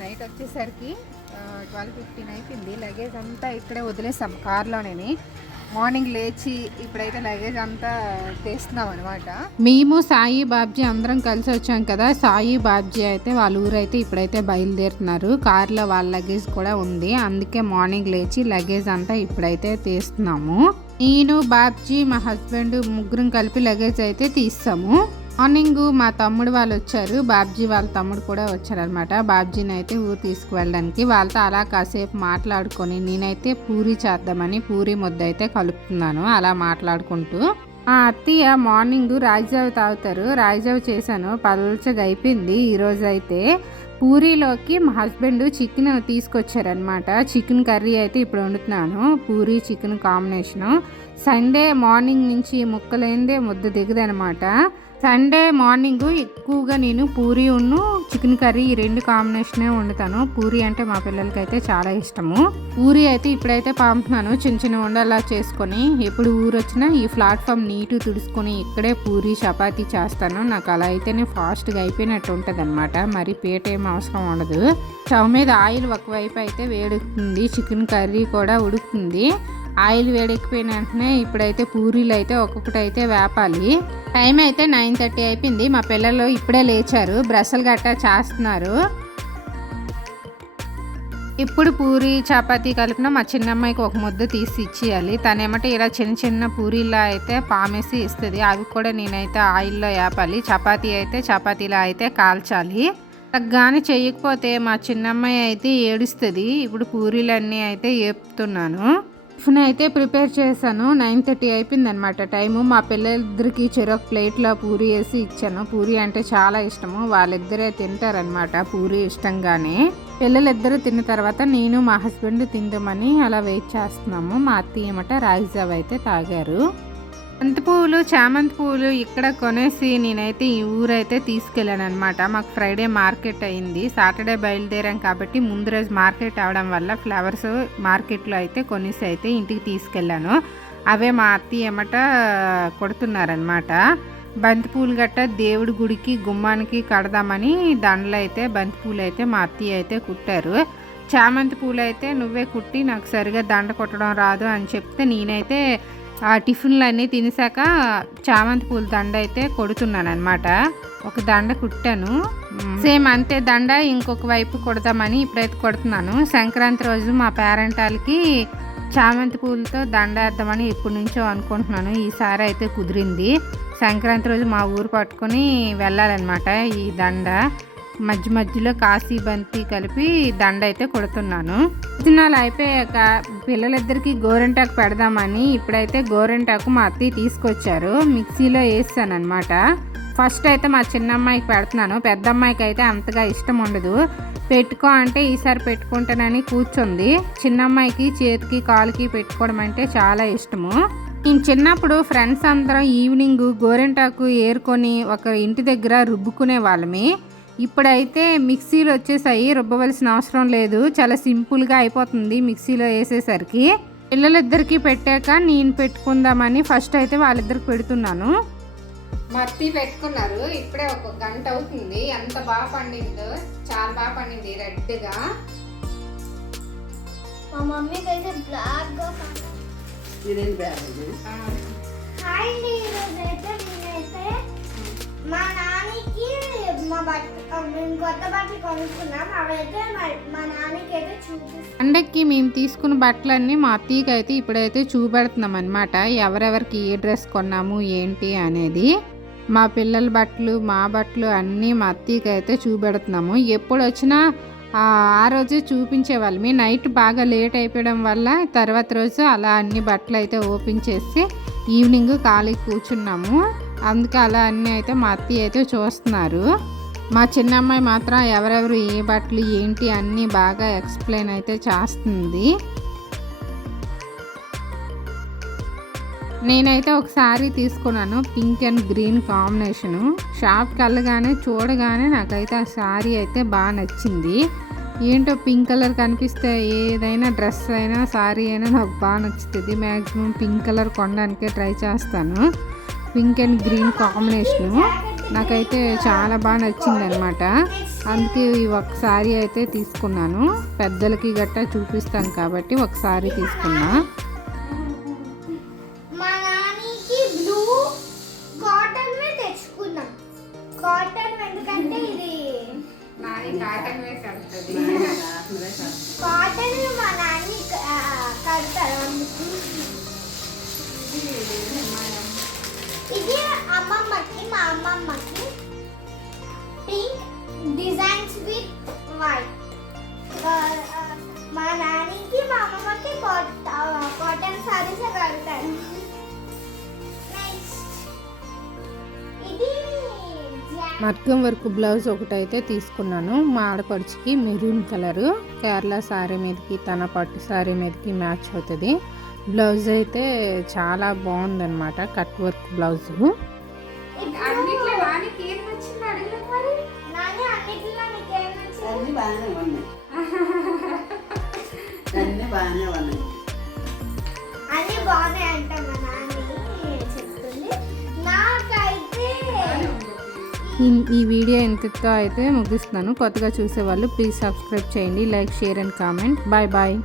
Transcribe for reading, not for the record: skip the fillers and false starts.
Night వచ్చేసరికి 12:15 అయిపోయింది. Luggage అంతా ఇక్కడే వదిలేసాం కార్లోనే. మార్నింగ్ లేచి ఇప్పుడైతే లగేజ్ అంతా తీస్తున్నాం అనమాట. మేము సాయి బాబ్జీ అందరం కలిసి వచ్చాం కదా. సాయి బాబ్జీ అయితే వాళ్ళ ఊరైతే ఇప్పుడైతే బయలుదేరుతున్నారు. కార్లో వాళ్ళ లగేజ్ కూడా ఉంది, అందుకే మార్నింగ్ లేచి లగేజ్ అంతా ఇప్పుడైతే తీస్తున్నాము. నేను బాబ్జీ మా హస్బెండ్ ముగ్గురం కలిపి లగేజ్ అయితే తీస్తాము. మార్నింగ్ మా తమ్ముడు వాళ్ళు వచ్చారు, బాబ్జీ వాళ్ళ తమ్ముడు కూడా వచ్చారనమాట. బాబ్జీని అయితే ఊరు తీసుకువెళ్ళడానికి వాళ్ళతో అలా కాసేపు మాట్లాడుకొని నేనైతే పూరి చేద్దామని పూరి ముద్ద అయితే కలుపుతున్నాను అలా మాట్లాడుకుంటూ. ఆ అత్తయ్య మార్నింగ్ రాగిజావ తాగుతారు, రాగిజావ చేశాను, పలుచగా అయిపోయింది. ఈరోజు అయితే పూరీలోకి మా హస్బెండ్ చికెన్ తీసుకొచ్చారనమాట. చికెన్ కర్రీ అయితే ఇప్పుడు వండుతున్నాను, puri chicken combination. Sunday morning నుంచి ముక్కలేందే ముద్ద దిగదనమాట. సండే మార్నింగ్ ఎక్కువగా నేను పూరి ఉన్ను చికెన్ కర్రీ ఈ రెండు కాంబినేషనే వండుతాను. పూరి అంటే మా పిల్లలకి అయితే చాలా ఇష్టము. పూరి అయితే ఇప్పుడైతే పంపుతున్నాను చిన్న చిన్న ఉండలా చేసుకొని. ఎప్పుడు ఊరు వచ్చినా ఈ ప్లాట్ఫామ్ నీటు తుడుచుకొని ఇక్కడే పూరి చపాతీ చేస్తాను. నాకు అలా అయితేనే ఫాస్ట్గా అయిపోయినట్టు ఉంటుంది అనమాట. మరి పీట ఏం అవసరం ఉండదు. స్టవ్ మీద ఆయిల్ ఒకవైపు అయితే వేడుకుతుంది, చికెన్ కర్రీ కూడా ఉడుకుతుంది. ఆయిల్ వేడెక్కిపోయిన వెంటనే ఇప్పుడైతే పూరీలు అయితే ఒక్కొక్కటి అయితే వేపాలి. టైం అయితే 9:30 అయిపోయింది. మా పిల్లలు ఇప్పుడే లేచారు, బ్రషలు గట్టా చేస్తున్నారు. ఇప్పుడు పూరి చపాతీ కలిపిన మా చిన్నమ్మాయికి ఒక ముద్ద తీసి ఇచ్చేయాలి. తనేమంటే ఇలా చిన్న చిన్న పూరీలా అయితే పామేసి ఇస్తుంది. అవి కూడా నేనైతే ఆయిల్లో వేపాలి. చపాతీ అయితే చపాతీలా అయితే కాల్చాలి. కానీ చేయకపోతే మా చిన్నమ్మాయి అయితే ఏడుస్తుంది. ఇప్పుడు పూరీలన్నీ అయితే వేపుతున్నాను. టిఫిన్ అయితే ప్రిపేర్ చేశాను. 9:30 అయిపోయింది అనమాట టైము. మా పిల్లలిద్దరికి చెరొక ప్లేట్లో పూరి వేసి ఇచ్చాను. పూరి అంటే చాలా ఇష్టము, వాళ్ళిద్దరే తింటారనమాట పూరి ఇష్టంగానే. పిల్లలిద్దరూ తిన్న తర్వాత నేను మా హస్బెండ్ తిందామని అలా వెయిట్ చేస్తున్నాము. మా అత్తయ్య ఏమట రాగిజావ అయితే తాగారు. బంతి పువ్వులు చామంతి పువ్వులు ఇక్కడ కొనేసి నేనైతే ఈ ఊరైతే తీసుకెళ్ళాను అనమాట. మాకు ఫ్రైడే మార్కెట్ అయింది. సాటర్డే బయలుదేరాం కాబట్టి ముందు రోజు మార్కెట్ అవడం వల్ల ఫ్లవర్స్ మార్కెట్లో అయితే కొనేసి అయితే ఇంటికి తీసుకెళ్ళాను. అవే మా అత్తయ్య ఏమట కొడుతున్నారనమాట. బంతిపూలు గట్ట దేవుడి గుడికి గుమ్మానికి కడదామని దండలు అయితే బంతిపూలు అయితే మా అత్తయ్య అయితే కుట్టారు. చామంతి పూలు అయితే నువ్వే కుట్టి నాకు సరిగా దండ కొట్టడం రాదు అని చెప్తే నేనైతే ఆ టిఫిన్లు అన్నీ తినేసాక చామంతి పూల దండ అయితే కొడుతున్నాను అనమాట. ఒక దండ కుట్టాను, సేమ్ అంతే దండ ఇంకొక వైపు కొడదామని ఇప్పుడైతే కొడుతున్నాను. సంక్రాంతి రోజు మా పేరెంటాలకి చామంతి పూలతో దండ వేద్దామని ఎప్పటి నుంచో అనుకుంటున్నాను. ఈసారి అయితే కుదిరింది. సంక్రాంతి రోజు మా ఊరు పట్టుకొని వెళ్ళాలన్నమాట. ఈ దండ మధ్య మధ్యలో కాశీ బంతి కలిపి దండ అయితే కొడుతున్నాను. భోజనాలు అయిపోయాక పిల్లలిద్దరికి గోరెంటాకు పెడదామని ఇప్పుడైతే గోరెంటాకు మా అత్తయ్య తీసుకొచ్చారు, మిక్సీలో వేసాను అనమాట. ఫస్ట్ అయితే మా చిన్నమ్మాయికి పెడుతున్నాను, పెద్ద అమ్మాయికి అయితే అంతగా ఇష్టం ఉండదు. పెట్టుకో అంటే ఈసారి పెట్టుకుంటానని కూర్చుంది. చిన్నమ్మాయికి చేతికి కాలుకి పెట్టుకోవడం అంటే చాలా ఇష్టము. నేను చిన్నప్పుడు ఫ్రెండ్స్ అందరం ఈవినింగ్ గోరెంటాకు ఏరుకొని ఒక ఇంటి దగ్గర రుబ్బుకునే వాళ్ళమే. ఇప్పుడైతే మిక్సీలో వచ్చేసాయి, రుబ్బవలసిన అవసరం లేదు, చాలా సింపుల్గా అయిపోతుంది మిక్సీలో వేసేసరికి. పిల్లలిద్దరికి పెట్టాక నేను పెట్టుకుందామని ఫస్ట్ అయితే వాళ్ళిద్దరికి పెడుతున్నాను. మత్తి పెట్టుకున్నారు, ఇప్పుడే ఒక గంట అవుతుంది. ఎంత బాగా పండిందో, చాలా బాగా పండింది రెడ్గా. మా మమ్మీకి అయితే బ్లాక్గా మా నాన్నకి మేము కొత్త బట్టలు కొనుక్కున్నాం, అవైతే మా నాన్నకి అయితే చూపిస్తాం. పండక్కి మేము తీసుకున్న బట్టలన్నీ మా అత్తయ్యకి అయితే ఇప్పుడైతే చూపెడుతున్నాం అనమాట. ఎవరెవరికి ఏ డ్రెస్ కొన్నాము ఏంటి అనేది. మా పిల్లల బట్టలు మా బట్టలు అన్నీ మా అత్తయ్యకి అయితే చూపెడుతున్నాము. ఎప్పుడు వచ్చినా ఆ రోజు చూపించేవాళ్ళమి. నైట్ బాగా లేట్ అయిపోవడం వల్ల తర్వాత రోజు అలా అన్ని బట్టలు అయితే ఓపెన్ చేసి ఈవినింగ్ ఖాళీకి కూర్చున్నాము. అందుకే అలా అన్నీ అయితే మా అత్తయ్య అయితే చూస్తున్నారు. మా చిన్నమ్మాయి మాత్రం ఎవరెవరు ఏ బట్టలు ఏంటి అన్నీ బాగా ఎక్స్ప్లెయిన్ అయితే చేస్తుంది. నేనైతే ఒక శారీ తీసుకున్నాను, పింక్ అండ్ గ్రీన్ కాంబినేషను. షాప్కి వెళ్ళగానే చూడగానే నాకైతే ఆ శారీ అయితే బాగా నచ్చింది. ఏంటో పింక్ కలర్ కనిపిస్తే ఏదైనా డ్రెస్ అయినా శారీ అయినా నాకు బాగా నచ్చుతుంది. మ్యాక్సిమం పింక్ కలర్ కొనడానికే ట్రై చేస్తాను. Pink and green combination. నాకైతే చాలా బాగా నచ్చింది అనమాట. అందుకే ఈ ఒకసారి అయితే తీసుకున్నాను. పెద్దలకి గట్టా చూపిస్తాను కాబట్టి ఒకసారి తీసుకున్నా. మా నానికి బ్లూ కాటన్ తెచ్చుకున్నాం. కాటన్ ఎందుకంటే ఇది కాటన్ మా నాన్ని కడతారు అందుకు. ఇది అమ్మమ్మకి, మా అమ్మమ్మకి పింక్ డిజైన్స్ విత్ వైట్. మా నానికి మా అమ్మమ్మకి కాటన్ సారీస్ కడతారు. నెక్స్ట్ ఇది మగ్గం వర్క్ బ్లౌజ్ ఒకటైతే తీసుకున్నాను. మా ఆడపడుచుకి మెరూన్ కలరు కేరళ శారీ మీదకి, తన పట్టు శారీ మీదకి మ్యాచ్ అవుతుంది. బ్లౌజ్ అయితే చాలా బాగుందన్నమాట, కట్ వర్క్ బ్లౌజ్. అన్నిట్లో నానికి ఏం నచ్చింది అడగలేదు మరి. నాని అన్నిట్లో నీకు ఏం నచ్చింది? అన్ని బాగానే ఉన్నాయి. అన్ని బాగానే ఉన్నాయి. అన్ని బాగున్నాయి అంట మా నాని చెప్తుంది. నాకైతే ఈ వీడియో ఇంతతో అయితే ముగిస్తున్నాను. కొత్తగా చూసేవాళ్ళు ప్లీజ్ సబ్స్క్రైబ్ చేయండి, like, share and comment. Bye bye.